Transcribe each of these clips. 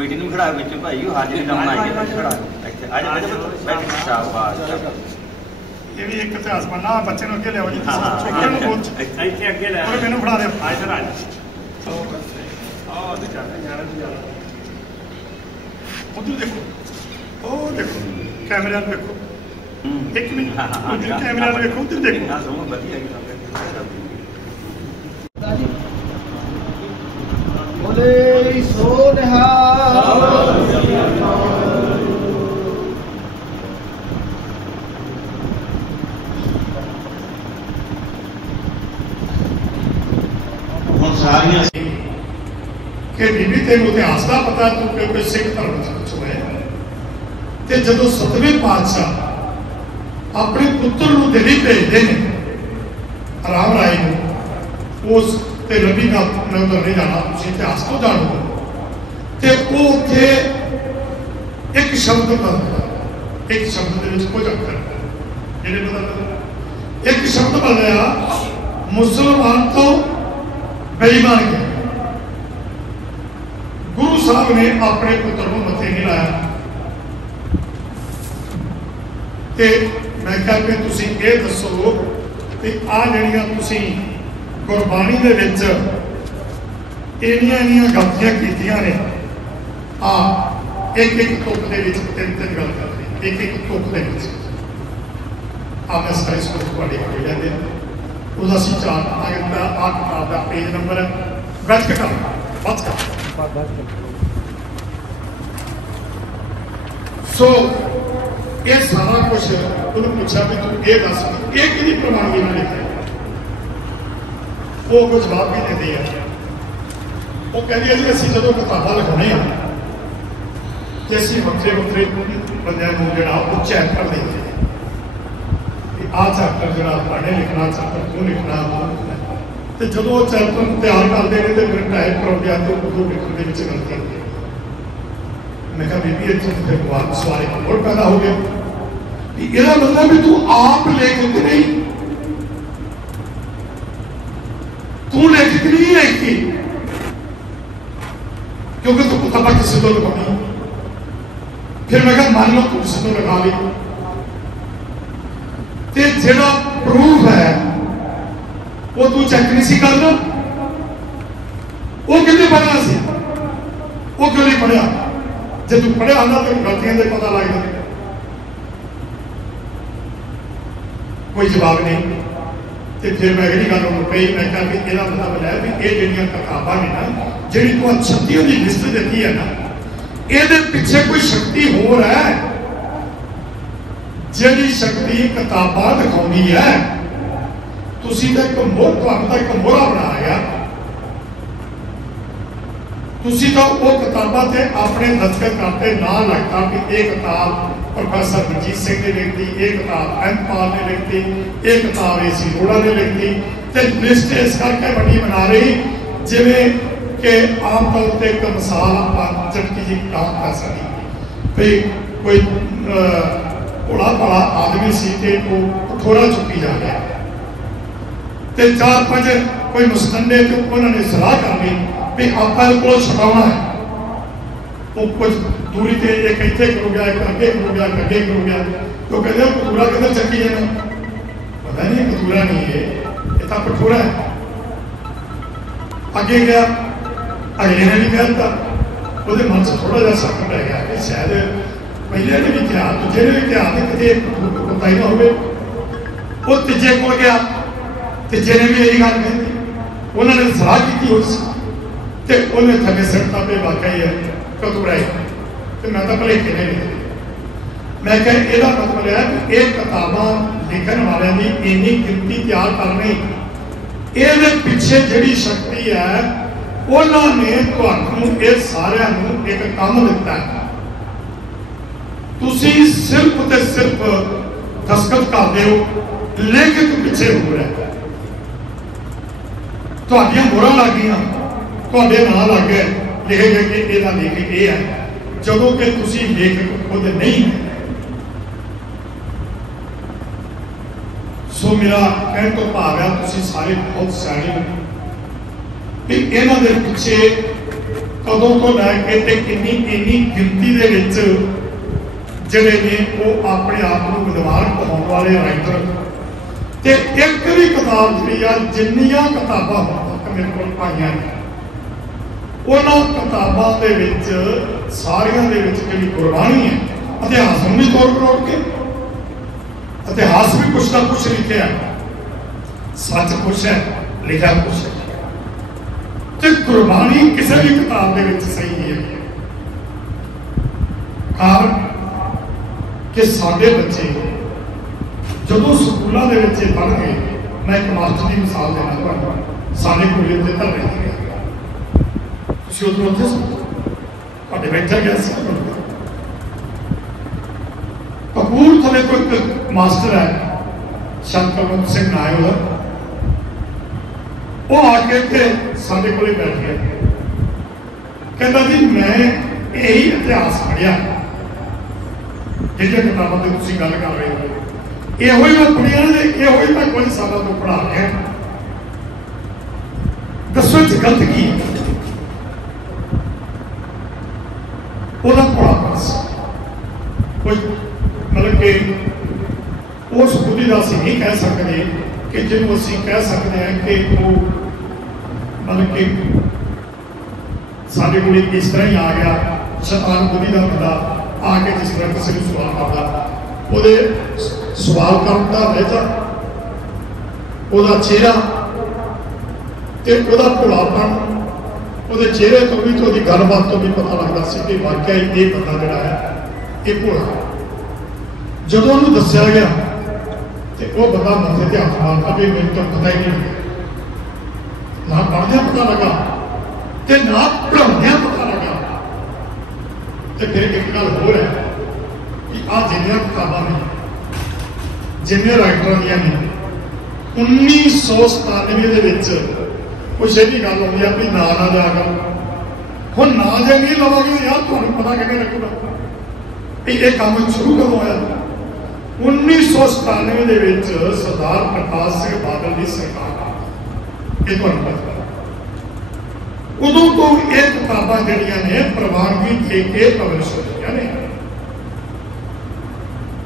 बेटी नूं खड़ा विच भाई हाजरी लाउण आई है खड़ा इत्थे आज बैठ शाबाश ये भी एक इतिहास बनना बच्चे ने अगे लियाओ जी इत्थे अगे ले और मैनू फड़ा दे इधर आ उधर देखो ओ देखो कैमरे देखो एक मिनट उधर कैमरे देखो उधर देखो हां सब बढ़िया बोले सो निहाल सारियां कि बीबी तेन इतिहास का पता तू कोई सिख धर्म कुछ होया ते जदों सतवें पातशाह अपने पुत्र नूं दिल्ली भेजते हैं राम राय नूं उस ते रवि का मैं उधर नहीं जाना तुसीं इतिहास तो जानो ते वो उत्थे एक शब्द बोलदा एक शब्द दे विच कुछ अक्षर जिहड़े पता एक शब्द बोलिया मुसलमान तो बेईमान गया गुरु साहब ने अपने पुत्र को मत्थे नहीं लाया ते मैं कहा कि तुसीं ये दसो कि आ जिहड़ियां तुसीं गुरबाणी दे विच इन्नियां गलतियां कीतियां ने आ एक एक तुक दे विच तीन तीन गल करदे एक एक तुक दे विच आ मैं सारी सोच तुहाडे कोल लेंदे उसका असीं चार पावांगे आ किताब का पेज नंबर बैठ के कर बच कर सो ये सारा कुछ उन्होंने पूछा भी तू ये दस ये कि प्रमाणगी ने लिखा वो कुछ जवाब भी देती है वो कहती है जी असं जो किताबा लिखाने तो असं वक्रे वक्रे बंद जो चैप्टर देते हैं आ चैप्टर जो पढ़ने लिखना चैप्टर क्यों लिखना तो जो चैप्टर तैयार करते हैं तो फिर टाइप करोगे तो उदो लिखने में गलती होती है मैं कहा बीबी इतने फिर सवाल एक और पैदा हो गया यदा मतलब भी तू आप लेखक नहीं तू लेखक नहीं है कि क्योंकि तू किताबा किसी को लिखा फिर मैं कहा मान लो तू किसी को लिखा ली ते जेड़ा प्रूफ है वो तू चेक नहीं सी करना वो कितने पढ़ना सी वो क्यों नहीं पढ़िया जो तू पढ़िया आना तो गलतियां का पता लग जाए कोई जवाब नहीं तो फिर मैं यही गल कही मैं कहा कि यदा मतलब है भी ये जिहड़ियां किताबां ने ना जिहड़ी तू शक्तियों की लिस्ट दी है ना ये पिछे कोई शक्ति होर है जिहड़ी शक्ति किताबां दिखाउंदी है तुसीं तां एक मोह तुहानूं तां एक मोहरा बनाया तुसीं तां वो किताबां ते अपने दस्तखत करते ना लगता कि ये किताब प्रोफैसर मनजीत सिंह ने लिखती ये किताब एम पाल ने लिखती ये किताब ए सी रोड़ा ने लिखती तो लिस्ट इस करके बड़ी बना रही जिवें कि आम तौर पर एक मिसाल आप झटकी जी काम कर सकती भाई कोई भोला भाला आदमी सी ते वो कठोरा चुकी जा रहा तो चार पांच कोई मुस्तंडे तो उन्होंने सलाह कर ली भी आप को छुड़ाना है वो कुछ दूरी से एक इतने करो गया एक अगे करो गया एक अगे करो गया तो कहते हैं कटोरा किधर चक्की है ना पता नहीं कटोरा नहीं है ये तो कठोरा है अगे गया अगले ने भी कहता वो मन से थोड़ा जहा शक पै गया कि शायद पहले ने भी क्या दूजे ने भी क्या कितने बताई ना हो वो तीजे को गया तीजे ने भी यही गल कही उन्होंने सलाह की तो उन्हें थके सड़ता पे वाकई है कतूरा है तो मैं तो भलेखे ने मैं कह यदा मतलब है कि ये किताबां लिखण वाले की इन्नी गिनती तैयार करनी ये पिछे जिहड़ी शक्ति है उन्होंने तुहानूं ये सारिआं नूं एक काम दिता है तुसी सिर्फ ते सिर्फ दस्तखत करदे हो लेखक पिछे हो रहा है तुहाडीआं मोहरां लग गईआं तुहाडे नाम लग गए लिखे गए कि इहदा लेखक ये है जदों कि तुसी लेखक खुद नहीं है सो मेरा कहने तो भाव है तुसी सारे बहुत सियाणे हो कि इन्हां दे पिछे कदों तो लैके इन्नी गिनती दे विच जिहड़े ने वो अपने आप को विद्वान कहने वाले राइटर ते एक भी किताब जी जिन्नियां किताबां हुण तक मेरे को आईयां ने उन्होंने किताबों के सारिया जी गुरबाणी है इतिहास भी तौर पर के इतिहास भी कुछ ना कुछ लिखा है सच कुछ है लिखा कुछ है तो गुरबाणी किसी भी किताब के सही नहीं है कारण कि साडे बच्चे जो स्कूलों के पढ़ गए मैं एक मास्टर की मिसाल देना साढ़े कुड़ी उत्ते धरने बैठा गया कपूरथले को एक मास्टर है शंकर सिंह नाय वो आके साढ़े को बैठ गया कहता जी मैं यही इतिहास पढ़िया जिस किताबों की तुम गल कर रहे हो यो मैं पढ़िया यो मैं कुछ सालों तो पढ़ा रहा दसो गलत की मतलब कि उस बुद्धि का असं नहीं कह सकते कि जिन्होंने असं कह सकते हैं कि वो मतलब कि साढ़े को इस तरह ही आ गया शैतान बुद्धि का बंदा आके जिस तरह किसी को सवाल करता वो सवाल करने का लहजा वह चेहरा तो भुलापन वो चेहरे तो भी तो गलबात तो भी पता लगता सी कि वाकई ये बंदा जोड़ा है ये भोला जो उन्होंने दसिया गया तो वह बंदा मथे से हाथ मारता भी मैंने तो पता ही नहीं लगा ना पढ़दे पता लगा तो ना पढ़ाने पता लगा तो फिर एक गल होर है कि आ जिन्नियां किताबां ने जिन्ने राइटर दियां ने 1997 कुछ यही गल होती है भी ना ना जाकर हम ना जे नहीं लवांगे यार तुम्हें पता किमें लगेगा ये काम शुरू कदों होया 1997 सरदार प्रकाश सिंह बादल की सरकार ये पता उदों तो ये किताबां जड़ियां ने प्रवानगी दे के पब्लिश होई ने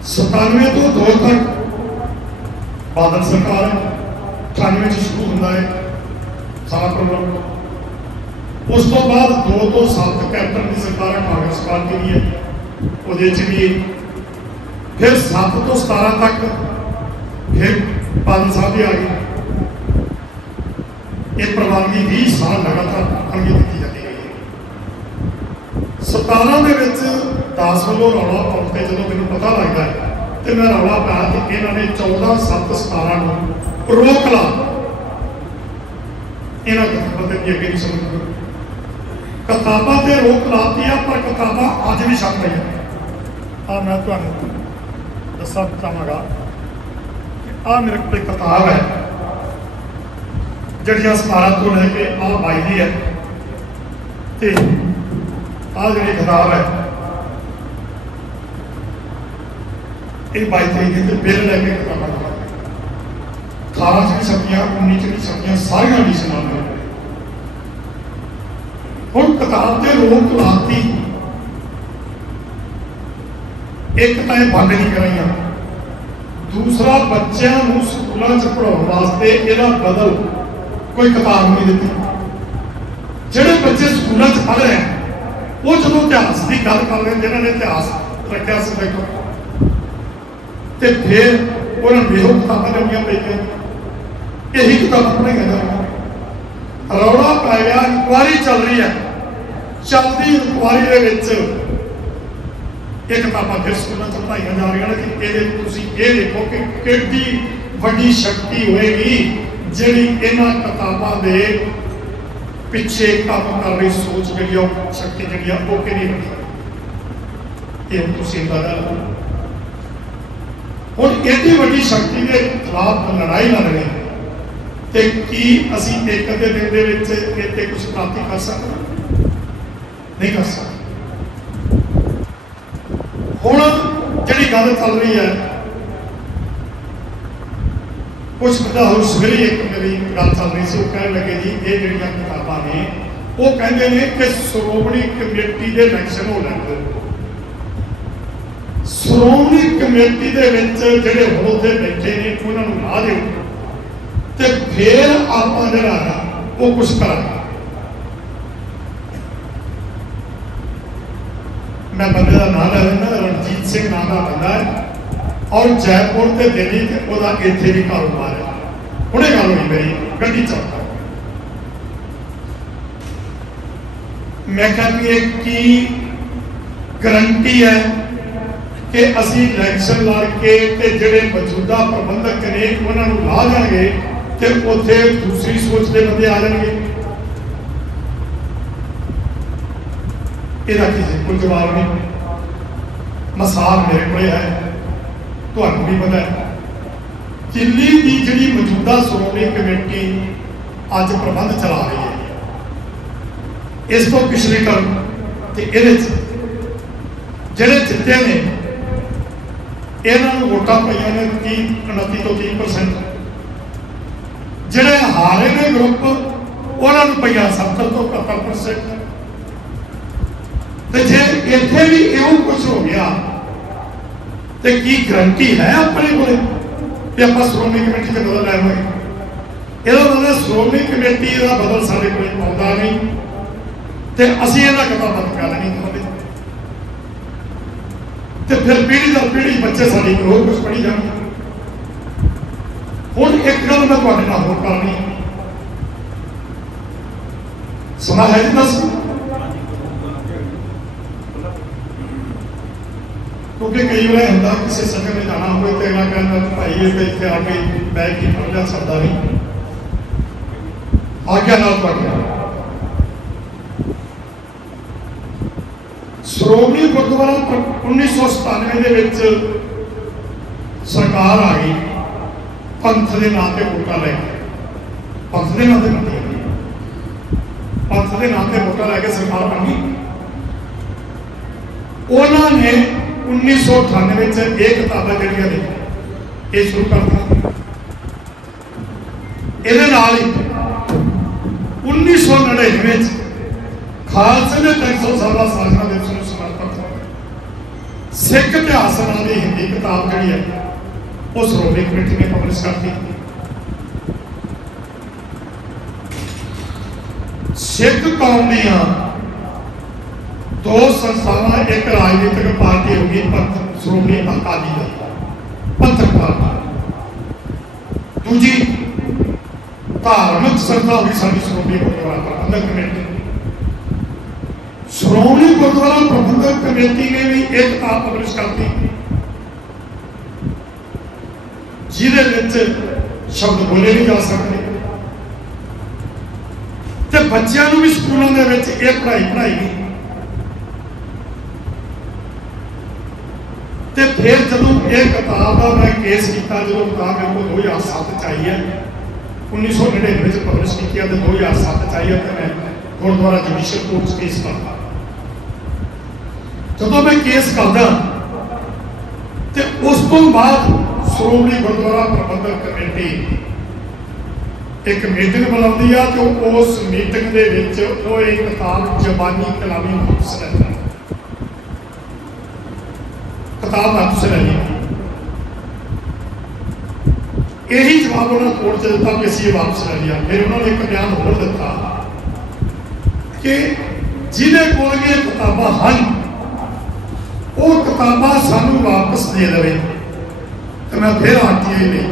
97 तो 2 तक बादल सरकार है 98 शुरू होता है सारा प्रोग्राम उस तो बाद 2 तो 7 कैप्टन की सरकार कांग्रेस पार्टी की है भी फिर 7 तो 17 तक फिर बादल साहब भी आ गए ये प्रवानगी 20 साल लगातार प्रवानगी दी जाती रही है 17 दास वालों रौला पाते जो मैं पता लगता है तो मैं रौला पाया कि इन्होंने 14/7/17 रोक ला इन्होंने किताबों की अगे नहीं समझ किताबों से रोक लाती है पर किताबा अज भी छप रही है मैं तुम्हें दसा चाहगा आ मेरे को किताब है जड़ियाँ 17 तो लैके आ 22 है तो आ जी किताब है ये 22 तरीक के बिल लैके किताबा 18 च भी छपियां 19 च भी छपियां सारिया एडिशन हम किताब से रोक लाती एक तो यह बंद नहीं कराइया दूसरा बच्चों को स्कूलों पढ़ाने वास्ते यदा बदल कोई किताब नहीं दी जोड़े बच्चे स्कूलों पढ़ रहे हैं वो जो इतिहास की गल कर रहे हैं जिन्होंने इतिहास रखा से देखो तो फिर उन्होंने बेहो किताबा लगिया पे यही किताबा पढ़ाई जा रही रौला पै गया इंक्वायरी चल रही है चलती इंक्वायरी ये किताबा फिर स्कूलों पढ़ाई जा रही हैं कि ये देखो कि कितनी वड्डी शक्ति होएगी जी इन्होंने किताबों के पिछे काम कर रही सोच जी शक्ति जी वो कि नहीं रखी ये हम एडी वड्डी शक्ति के खिलाफ लड़ाई लड़ रहे हैं तो की असी एक अद्धे दिन के कुछ प्राप्ति कर सकते नहीं कर सकते हुण जिहड़ी गल चल रही है कुछ बंदा सवेरे एक मेरी गल चल रही सी कह लगे जी ये जिहड़ियां किताबां ने वो कहते हैं कि श्रोमणी कमेटी के इलैक्शन हो लैंदे श्रोमणी कमेटी के जिहड़े हुण उत्थे बैठे ने उन्होंने ला दिओ ते फिर आपां जिहड़ा है वो कुछ करांगे। मैं बंदे का नाम लै लेना, रणजीत सिंह नाम का बंदा है और जयपुर ते दिल्ली ते ओहदा इत्थे भी कारोबार है। हुणे गल होई मेरी गड्डी चलदा, मैं कहा कि की गारंटी है कि असी इलैक्शन लड़के ते जिहड़े मौजूदा प्रबंधक ने उन्होंने ला देंगे ते उत्थे दूसरी सोच के बंदे आ जाएंगे। ਇਹਦਾ कोई जवाब नहीं। मिसाल मेरे को है, ਤੁਹਾਨੂੰ भी पता है दिल्ली की जी मौजूदा श्रोमणी कमेटी अज प्रबंध चला रही है। इस तो पिछली टर्म ਜਿਹੜੇ ਜਿੱਤੇ ਨੇ ਇਹਨਾਂ ਨੂੰ ਵੋਟਾਂ ਪਈਆਂ ਨੇ 29 ਤੋਂ 30%, ਜਿਹੜੇ ਹਾਰੇ ਨੇ ਗਰੁੱਪ ਉਹਨਾਂ ਨੂੰ ਪਈਆਂ 70 ਤੋਂ 71%। ਤੇ ਜੇ ਇੱਥੇ ਵੀ ਇਹੋ ਕੁਝ ਹੋ ਗਿਆ ਤੇ ਕੀ ਗਰੰਟੀ ਹੈ ਆਪਣੇ ਕੋਲੇ ਕਿ ਆਪਾਂ ਸ਼੍ਰੋਮਣੀ ਕਮੇਟੀ ਤੇ ਬਦਲ ਲੈਵਾਂਗੇ? ਇਹਦਾ ਮਤਲਬ ਸ਼੍ਰੋਮਣੀ ਕਮੇਟੀ ਦਾ ਬਦਲ ਸਾਡੇ ਕੋਲ ਆਉਂਦਾ ਨਹੀਂ ਤੇ ਅਸੀਂ ਇਹਦਾ ਕਦਾ ਬੰਦ ਕਰ ਨਹੀਂ ਚਾਹੁੰਦੇ ਤੇ ਫਿਰ ਪੀੜ੍ਹੀ ਦਰ ਪੀੜ੍ਹੀ ਬੱਚੇ ਸਾਡੀ ਹੋਰ ਕੁਝ ਪੜ੍ਹੀ ਜਾਣਗੇ। ਹੁਣ ਇੱਕ ਗੱਲ ਮੈਂ ਤੁਹਾਡੇ ਨਾਲ ਹੋਰ ਕਰਨੀ, ਸਮਾਂ ਹੈ ਜੀ ਦੱਸ, क्योंकि कई बार होंगे किसी सफर में जाना हो तो अगला कहना भाई ये तो इतने आके बैग की पढ़ जा सकता नहीं आज्ञा नाल पढ़ गया। श्रोमणी गुरुद्वारा 1997 सरकार आ गई पंथ के नाम से वोटा लैके, पंथ के नाम से बनती है, पंथ के नाम से वोटा लैके सरकार बन गई। उन्होंने 1998 ये किताबां जड़ियां ने ये शुरू कर दी। ये 1999 खालसे ने 300 साला साधना दिवस को समर्पित सिख इतिहास नाम की हिंदी किताब जी है वो श्रोमणी कमेटी ने पब्लिश कर दी। सिख कौम दियां दो संस्थावां, एक राजनीतिक पार्टी होगी श्रोमणी अकाली दल पंथक पार्टी, दूजी धार्मिक संस्था होगी साडी श्रोमणी गुरुद्वारा प्रबंधक कमेटी। श्रोमणी गुरुद्वारा प्रबंधक कमेटी ने भी एक किताब पब्लिश कर दी जिहदे शब्द बोले नहीं जा सकते ते बच्चों को भी स्कूलों के पढ़ाई गई। तो फिर जो एक किताब का मैं केस किया, जो किताब मेरे को 2007 चाहिए 1999 पब्लिश की 2007 चाहिए तो मैं गुरुद्वारा जुडिशल कोर्ट केस करता। जो मैं केस करता तो उस तो बाद श्रोमणी गुरुद्वारा प्रबंधक कमेटी एक मीटिंग बुलाती है तो उस मीटिंग के एक किताब जबानी कलामी वापस लेता किताब वापस ले ली। यही जवाब उन्होंने कोर्ट से दिता कि असीं वापस ले लिया। फिर उन्होंने एक बयान होर दिता कि जिन्हें कोल ये किताबां हैं वो किताबां सानू वापस दे देवे। तो मैं फिर आरटीआई नहीं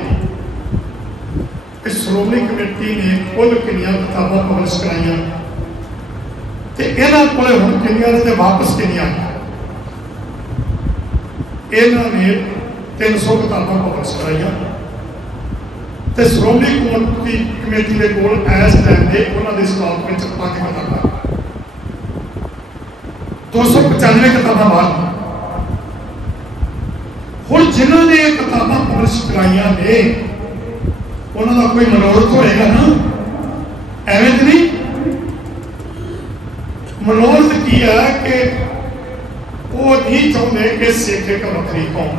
कि श्रोमणी कमेटी ने कुल कितनियां किताबां पब्लिश कराइयां ते इन्हां कोले हुण कितनियां ते वापस कितनियां। इन्होंने 300 किताबां पब्लिश कराइयां ते श्रोमणी कमेटी के कोल इस टाइम के उन्होंने स्टॉक में 5 किताबां 295 किताबां बाहर। हुण जिन्होंने किताबां पब्लिश कराइयां ने उन्होंने कोई मनोरथ होएगा ना, एवं तो नहीं। मनोरथ की है कि वो नहीं चाहते कि सिख एक वक्री कौम।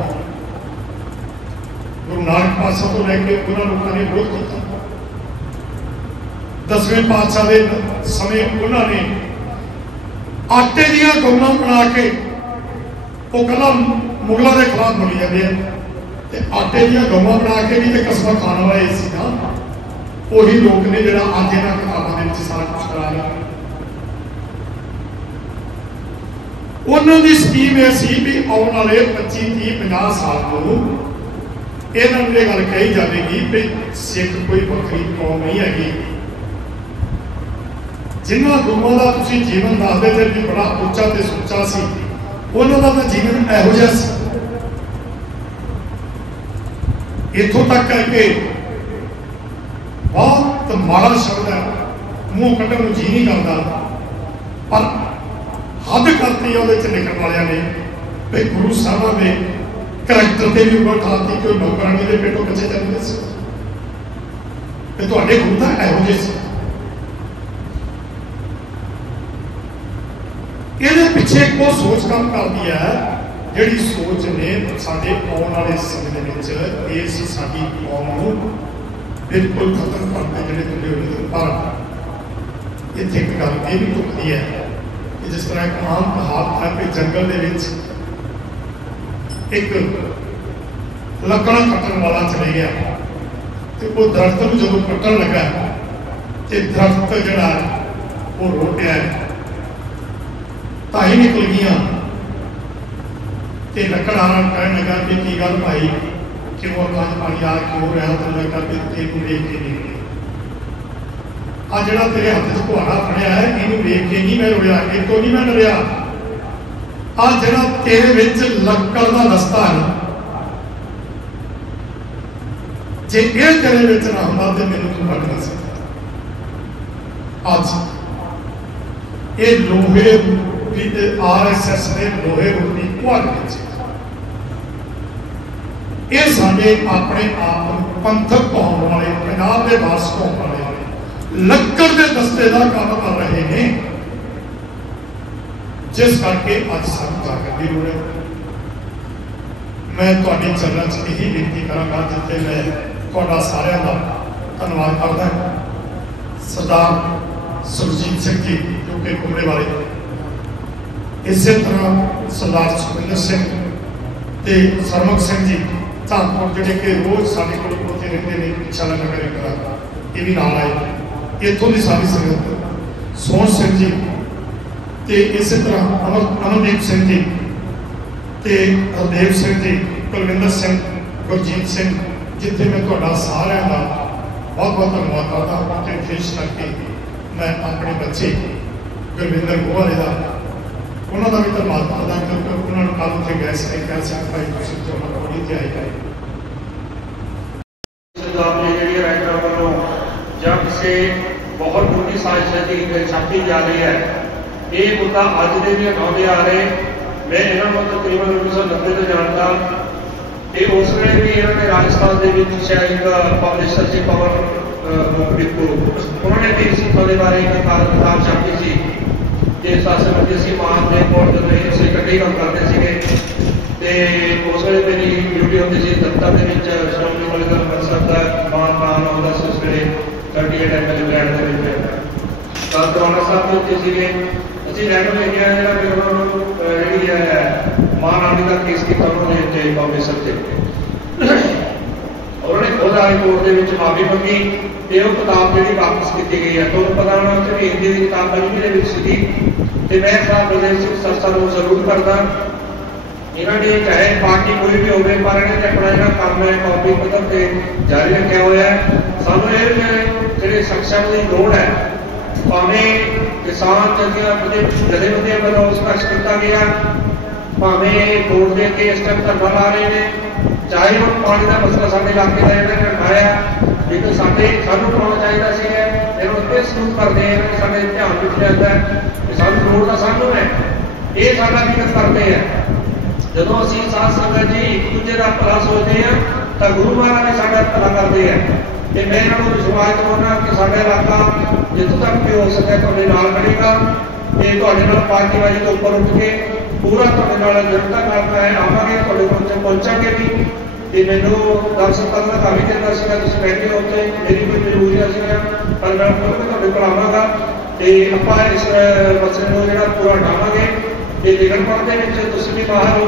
गुरु नानक पातशाह तो लैके उन्होंने लोगों ने विरोध किया। 10वें पातशाह के समय उन्होंने आटे दियां गौवां बना के वो कला मुगलों के खिलाफ बोली जाते हैं ते आटे दियां गौवां बना के भी तो कस्बा खाने वाले सी ना वही लोग ने जो अज इन्होंने किताबों के सारा कुछ करा रहे। उन्होंने स्कीम यह सी भी आने वाले 25-30-50 साल को इन्होंने ये गल कही जाएगी भी सिख कोई वक्री कौम नहीं हैगी। जिन्होंने गुरुओं का तुम जीवन दसते थे भी बड़ा उच्चा तो सुच्चा सी उन्होंने तो जीवन यहो जिहा सी। इत्थों तक है कि बहुत माड़ा शब्द है मूँह कढ़न को जी नहीं करता पर हद करती है वो लिखण वाले ने भाई गुरु साहब ने करैक्टर से भी उम्र खाती कि नौकरानी के पेटों बच्चे चलते तो गुरु तो यहो जे से। ये पिछे एक वो सोच काम करती है जिहड़ी सोच ने साडे आने वाले समय इस साडी कौम नूं बिल्कुल खत्म करते जिहड़े तुंडे होने पर इत्थे एक गल ये भी टुकदी है कि जिस तरह एक आम कहावत है कि जंगल दे विच एक लकड़ा कट्टण वाला चले गया तो वो दरख्त नूं जदों कट्टण लगा तो दरख्त जिहड़ा वो रोटिया ताई निकल गई तो लकड़ा कहने लगा कि की गल भाई क्यों अखां पानी आ क्यों रहा तो लगा कि तेनू वेख के नहीं आ जड़ा तेरे हाथ च कुहाड़ा फड़िया है इनू वेख के नहीं मैं रोया इस तो नहीं मैं डरिया आ जड़ा तेरे विच लक्कड़ का रस्ता है जे ये तेरे विच ना होंदा ते मैनू तू कढ नहीं सकता। आज ये लोहे RSS ने लोहे रूपी कुहाड़ ये साडे अपने आप पंथक कहने वाले पंजाब के वारस कहने वाले लक्कड़ के दस्ते का काम कर रहे हैं जिस करके अज सानू जागरण की जरूरत। मैं तुहाडे चरणों च यही बेनती करांगा जिथे मैं तुहाडा सारिਆਂ ਦਾ धन्यवाद करदा सरदार सुरजीत सिंह जी जो कि कुमड़े वाले इस तरह सरदार सुखविंदर सिंह ते सरमुख सिंह जी धामपुर जिहड़े कि रोज साडे कोल उत्थे रहिंदे ने पिछला नगर करा ये भी नाल आए इत्थों की सारी संगत सोहन सिंह जी ते इस तरह अमरदीप सिंह जी ते हरदेव सिंह जी कुलविंदर सिंह गुरजीत सिंह जिथे मैं तुहाडा सारिਆਂ ਦਾ बहुत बहुत धन्यवाद करता हूँ कि विशेष करके मैं अपने बच्चे गुरविंदर गोवाले का उन्होंने भी धन्यवाद करता क्योंकि उन्होंने कल उत्थे गए से कह सकता भाई तुसीं जो बड़ी तैयारी करें जब से बहुत मोटी साजिश छापी जा रही है ये मुद्दा अज के भी उठाते आ रहे मैं इन्होंने तकरीबन 1990 तो जानता तो उस वे भी इन्होंने राजस्थान के शायद एक पब्लिशर से पवन बिक्कू उन्होंने भी इस के बारे एक किताब छापी सी जी मान के कोर्ट जब इसे इकट्ठे काम करते थे उस वे मेरी ड्यूटी होती थी दफ्तर के श्रोमणी अकाली दल अंमृतसर का मान आता से उस वे 38 MLA लैंड करवाना साहब भी उत्ते थे असं रैंडम एरिया जी है मान आने का केस किया उन्होंने पब्लिशर से उन्होंने खुद आई कोर्ट के माफी मंगी तो वह किताब जी वापस की गई है तो पता होना उत्तर हिंदी की किताब 5 महीने सी तो मैं साहब बलदेव सिंह संस्था को जरूर करता इन्होंने चाहे पार्टी कोई भी हो पर इन्हें अपना जो काम है कॉपी पद्धर से जारी रखा हुआ है सानू ये सक्षम की लोड़ है भावें किसान जथेबंदियों वालों संघर्ष किया गया भावें कोर्ट के अगे इस टाइम धरना ला रहे हैं चाहे हम पानी का मसला साढ़े इलाके का इन्होंने उठाया लेकिन सानू उठाना चाहिए सी इन्होंने सलूक करते हैं साढ़े ध्यान में लिया सानू लोड़ का सानू है ये साडा फिक्र करते हैं जो असी साध संगत जी एक दूजे का भला सोचते हैं तो गुरु महाराज भी साडा भला करते हैं तो मैं इन्होंने विश्वास करवाना कि साडा इलाका जितों तक भी हो सके तुहाडे नाल खड़ेगा तो तुहाडे नाल पार्टीबाजी तो उपर उठ के पूरा तुहाडे नाल जनता करता है आवांगे तुहाडे पहुंचांगे भी कि मैनू दर्शन करने का काम ही करना सीगा, तुसीं बैठे हो उत्थे, मेरी कोई मजबूरियां सीगियां, पर मैं तुहाडे कोल आवांगा ते आपां इस मसले नूं जिहड़ा पूरा हटावांगे। ते लिखण पढ़ण दे विच तुसीं भी माहर हो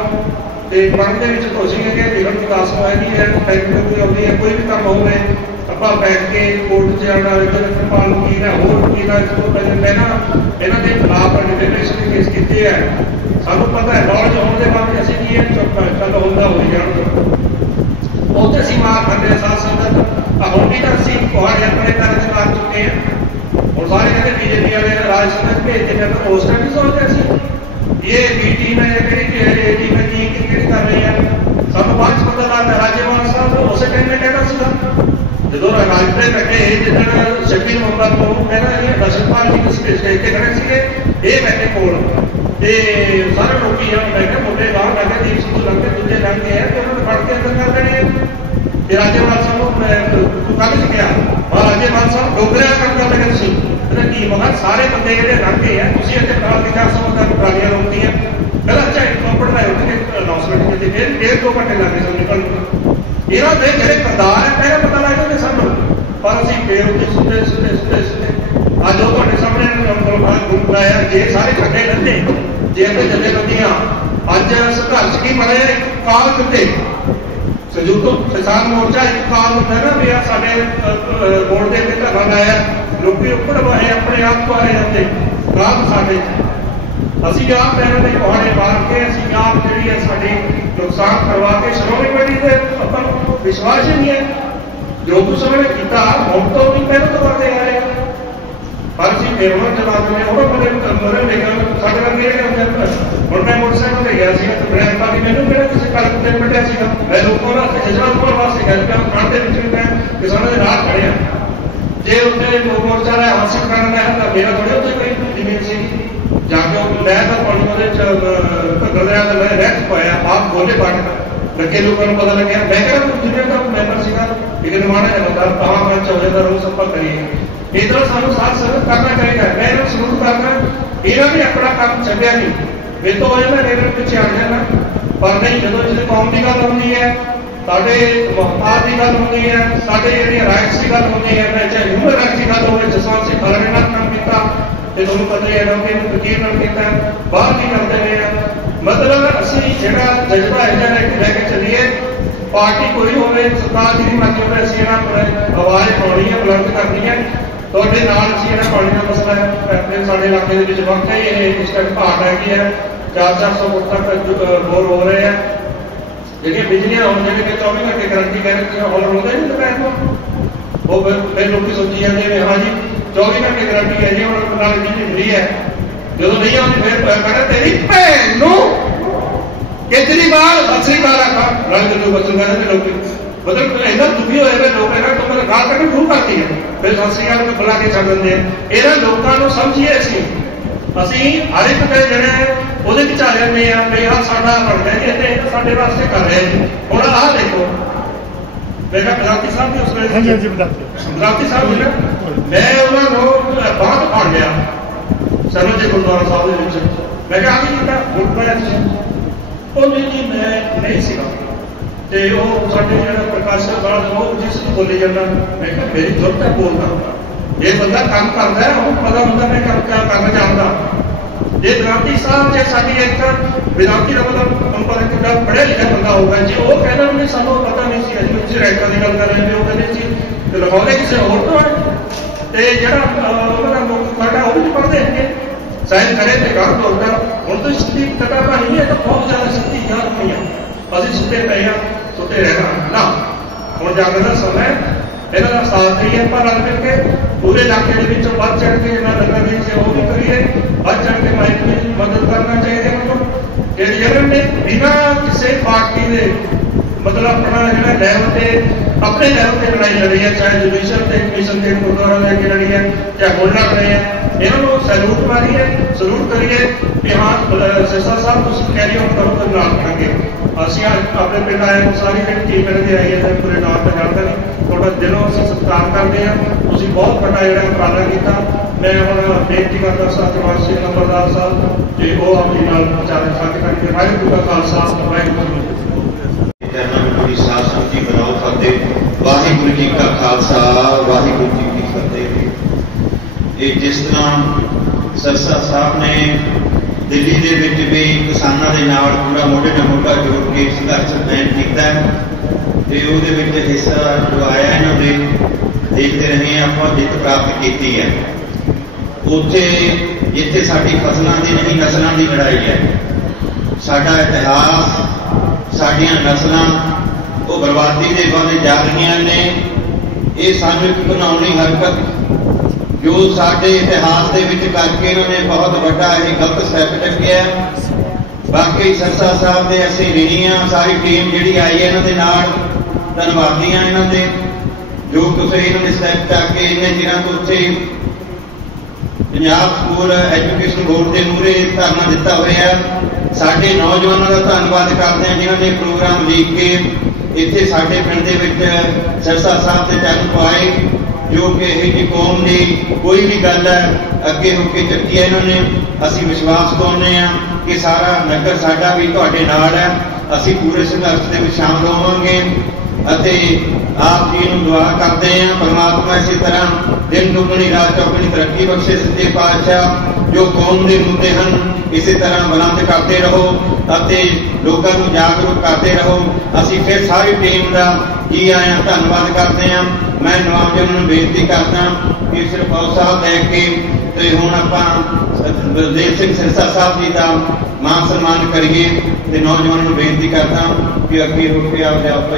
ते पढ़ण दे विच तुसीं है, लिखण की दास हैगी है, टाइपिंग कोई आउंदी है, कोई भी काम होवे आपां बैठ के कोर्ट 'च जाना, इधर पाल की ना होर की ना, इस तों पहलां इन्हां दे खिलाफ डिफेमेशन के केस कीते है। सानूं पता है नॉलेज होने के बाद असीं की है चुप चल हुंदा होई जाण उत्थे असीं मार खांदे साथ संगत हुण भी तां असीं तुहाडे अपने घर दे मार चुके हैं। हुण सारे कहते बीजेपी वाले राज सभा भेजते हैं, तो उस टाइम भी सोचते असीं ये बी टीम है किहड़ी टीम है की कर रही है। सानूं बाद च पता लगदा राज्यपाल साहब उस टाइम में कहता सीगा जो राजपे बैठे जिदन 26 नवंबर को कहना दर्शन पाल जी स्टेज से खड़े थे, ये बैठे कोल ते सारे लोग बैठे मुंडे बाहर लगे दीप सिद्धू लंघे दूजे लंघे है तो उन्होंने फड़ के अंदर कर देने। राज्यपाल साहब कल च गया राज्यपाल साहब डोगरिया काम कर लगे तुम की मगर सारे बंदे जो लंघे है तुम इतने प्राल के 400 ट्रालियां रोकती है पहला अच्छा इंटरप्रेट में उठ के अनाउंसमेंट की फिर 1.5-2 घंटे लगे सब निकल इन्हों के जोड़े करदार है पहले पता लग जाते सानू पर असीं फिर उत्ते सुते सुते सुते सुते अज वो तुहाडे सामने ग्रुप लाया जे सारे खड्डे लंघे जे अगे जथेबंदियां अज संघर्ष की बने एक काल दिते संयुक्त किसान मोर्चा एक काल होता है ना भी साडे बोर्ड के अगे धरना लाया लोग उपर वाए अपने आप को आ जाते काल साडे असीं आप पैरों में कुहाड़े मार के असीं आप जिहड़ी है साडी नुकसान करवा के श्रोमणी कमेटी से अपन विश्वास ही नहीं है जो कुछ उन्होंने किया हम तो भी पहले तो करते आ रहे हैं पर असीं फिर उन्होंने जवाब दिया उन्होंने मरे लेकिन साढ़े वर्गे हम मैं मोटरसाइकिल ले गया सीगा तो ब्रेक पा के मैनूं किहड़ा किसी कल कुत्ते ने पट्टिया सीगा मैं लोगों वास्ते जजबात वास्ते गया कि खाण दे विच मैं किसानों के नाल खड़े हाँ जे उत्थे मोर्चा ने हासिल करना है तो मेरा थोड़ी उत्थे कोई जमीन सी जाके लैर का पानी घगरिया का मैं रह पाया आप बोले पाट लगे लोगों को पता लगे मैं कह दुनिया का मैंबर सीगा लेकिन निमाणा जमादार कहाँ मैं चौदह का रोज संपर्क करिए इधर सानू साथ सहयोग करना चाहिए मैं इन्होंने सलूट करना इन्होंने भी अपना काम छड्डिया नहीं वे तो हो जाना मेरे पिछे आ जाना पर नहीं जो जिस कौम की गल होती है साढ़े मुहताज की गल होती है साढ़े जी राइट्स की गल होती है मैं चाहे ह्यूमन राइट्स की गल हो जसवंत सिंह खलड़े नाल काम किया तो तुहानूं पता ही है डॉक्टर फकीर नाल किया बाहर भी करते रहे हैं मतलब असीं जिहड़ा जज्बा है लैके चलीए पार्टी कोई होवे सरकार जी मर्जी होवे असीं इन्हां आवाज़ उठाउणी है बुलंद करनी है तुहाडे नाल असीं इन्हां पानी का मसला है अपने साडे इलाके दे विच वाकई इह इस टाइम घाट हैगी है 400 फुट तक बोर हो रहे हैं ਜਿਹੜੀਆਂ ਬਿਜਲੀਆਂ ਆਉਂਦੀਆਂ ਨੇ ਕਿ 24 घंटे गारंटी कह रहे हैं हॉल होता ही नहीं दोपहर को वो फिर लोग सोची जाते हैं हाँ जी 24 घंटे गारंटी है जी और नाल बिजली फ्री है जो नहीं आती फिर कहना तेरी भैन नूं केजरीवाल सत श्री अकाल आखा नाल जदों बसों कहते लोग मतलब इतना दुखी होए हुए लोग है तो मतलब गाल कड्ढनी शुरू करती है फिर सत श्री अकाल बुला के छड्ड दिंदे हैं इन्हां लोकां नूं समझिए ਅਸੀਂ हर एक के ਜਿਹੜੇ ਉਹਦੇ ਵਿੱਚ ਆ ਜਾਂਦੇ ਆ ਵੀ ਆਹ ਸਾਡਾ ਬਣਦਾ ਜੀ ਇੱਥੇ ਇਹ ਸਾਡੇ ਵਾਸਤੇ ਕਰ ਰਿਹਾ ਜੀ ਹੁਣ ਆਹ ਦੇਖੋ ਮੇਰਾ ਬਲਾਤੀ ਸਾਹਿਬ ਵੀ ਉਸ ਵੇਲੇ ਹਾਂਜੀ ਬਲਾਤੀ ਸਾਹਿਬ ਨੇ ਮੈਂ ਉਹਨਾਂ ਨੂੰ ਬਾਹਰ ਫੜ ਲਿਆ ਸਰਵਜੇ ਗੁਰਦੁਆਰਾ ਸਾਹਿਬ ਦੇ ਵਿੱਚ ਮੈਂ ਕਿਹਾ ਕੀ ਕੀਤਾ ਗੁਰਦੁਆਰਾ ਉਹ ਨਹੀਂ ਮੈਂ ਨਹੀਂ ਸੀਗਾ ਤੇ ਉਹ ਸਾਡੇ ਜਿਹੜਾ ਪ੍ਰਕਾਸ਼ ਬਾਦ ਉਹ ਜਿਸ ਨੂੰ ਬੋਲੀ ਜਾਂਦਾ ਮੈਂ ਕਿਹਾ ਮੇਰੀ ਜ਼ਰੂਰਤ ਹੈ ਬੋਲਦਾ ये बंदा काम करता है वो पता होता मैं क्या करना चाहता ये विधांती साहब जो साड़ी एक विधांती का मतलब हम पर कितना पढ़िया लिखा बंदा होगा जी वो कहना मैंने सानू पता नहीं सी अभी तुम राइटर की गल कर रहे हो कहते जी तो लिखाने किसी होर तो है जो लोग साढ़ा वो भी पढ़ते हैं शायद खड़े थे काम तोड़ता हूँ तो स्थिति कटा नहीं है तो बहुत ज़्यादा स्थिति याद नहीं है अभी सुते पे सुते रहना ना हम जाकर का समय इन्हों का साथ देइए पर रल मिल के पूरे इलाके के बढ़ चढ़ के जिन्हें लगा भी से वो भी करिए बढ़ चढ़ के माइक में मदद करना चाहिए उनको ने बिना किसी पार्टी के मतलब अपना जो लैवल से अपने लैवल से लड़ाई लड़ी है चाहे जुडिशल से कमीशन से गुरुद्वारा लैके लड़ी है चाहे होल्ड लड़ रहे हैं इन्होंने सैल्यूट मारिए सलूट करिए कि हाँ सिरसा साहब तुम कैरी आउट करो तो नाल करेंगे ਅਸੀਂ ਆਪਣੇ ਪਿੰਡ ਆਏ ਨੂੰ ਸਾਰੀ ਜਿਹੜੀ ਟੀਮ ਮੇਰੇ ਦੀ ਆਈ ਹੈ ਪੂਰੇ ਨਾਮ ਤੇ ਜਾਣਦਾ ਨਹੀਂ ਤੁਹਾਡਾ ਦਿਲੋਂ ਅਸੀਂ ਸਤਿਕਾਰ ਕਰਦੇ ਹਾਂ ਤੁਸੀਂ ਬਹੁਤ ਵੱਡਾ ਜਿਹੜਾ ਉਪਰਾਲਾ ਕੀਤਾ ਮੈਂ ਹੁਣ ਬੇਨਤੀ ਕਰਦਾ ਸਤਿਕਾਰ ਸਿੰਘ ਨੰਬਰਦਾਰ ਸਾਹਿਬ ਤੇ ਉਹ ਆਪਣੀ ਨਾਲ ਵਿਚਾਰੇ ਸਾਥ ਕਰਕੇ ਵਾਹਿਗੁਰੂ ਦਾ ਖਾਲਸਾ ਵਾਹਿਗੁਰੂ ਜੀ ਕੀ ਫਤਿਹ। ਵਾਹਿਗੁਰੂ ਜੀ ਬਣਾਓ ਫਤਿਹ। ਵਾਹਿਗੁਰੂ ਜੀ का खालसा वाहिगुरू जी की फतेह। ये जिस तरह सरसा साहब ने दिल्ली ਦੇ ਵਿੱਚ भी किसानों के नाल पूरा मोढे ਨਾਲ ਮੋਢਾ ਜੋੜ के संघर्ष कायम किया ਤੇ ਉਹਦੇ ਵਿੱਚ ਹਿੱਸਾ जो आया ਇਹਨਾਂ ਦੇ देखते रहे हैं ਆਪਾਂ ਜਿੱਤ प्राप्त की है। ਉੱਥੇ ਜਿੱਥੇ ਸਾਡੀ ਫਸਲਾਂ ਦੀ नहीं नस्लों की लड़ाई है, साडा इतिहास साडियां नस्लों वो बर्बादी के वाले जा रही ने। ये सानू घिनौनी हरकत जो साडे इतिहास के विच करके इन्होंने बहुत बड़ा ये गलत स्टैप चुकिया। बाकी सरसा साहब के असीं ऋणी हाँ, सारी टीम जिहड़ी आई है इन्होंने नाल धन्नवादी हाँ इन्हों दे जो कुछ इन्होंने स्टैप चुके इन्ने दिनों तो उत्थे पंजाब स्कूल एजुकेशन बोर्ड के मूहरे धरना दिता हुआ। साडे नौजवानों का धन्नवाद करते हैं जिन्होंने प्रोग्राम लिख के इत्थे साडे पिंड दे विच सरसा साहब के चरण पाए। जो कि यही कौम की कोई भी गल है अगे होके चुकी है इन्होंने। असी विश्वास पाने कि सारा नगर साडा भी तुहाडे नाल है। असी पूरे संघर्ष के शामिल होवांगे अते आप जी नूं दुआ करते हैं परमात्मा इसी तरह दिन दुगनी रात चौगनी तरक्की बख्शे। सच्चे पातशाह जो कौम के मुद्दे हैं इसी तरह बुलंद करते रहो अते लोगों को जागरूक करते रहो। असी फिर सारी टीम का जी आया धन्यवाद करते हैं। मैं नवाब जी बेनती करदा कि सिर्फ साहब लैके तो हुण आपां बलदेव सिंह सिरसा साहब जी का मान सम्मान करिए। नौजवानों बेनती करदा कि अगे हो के आप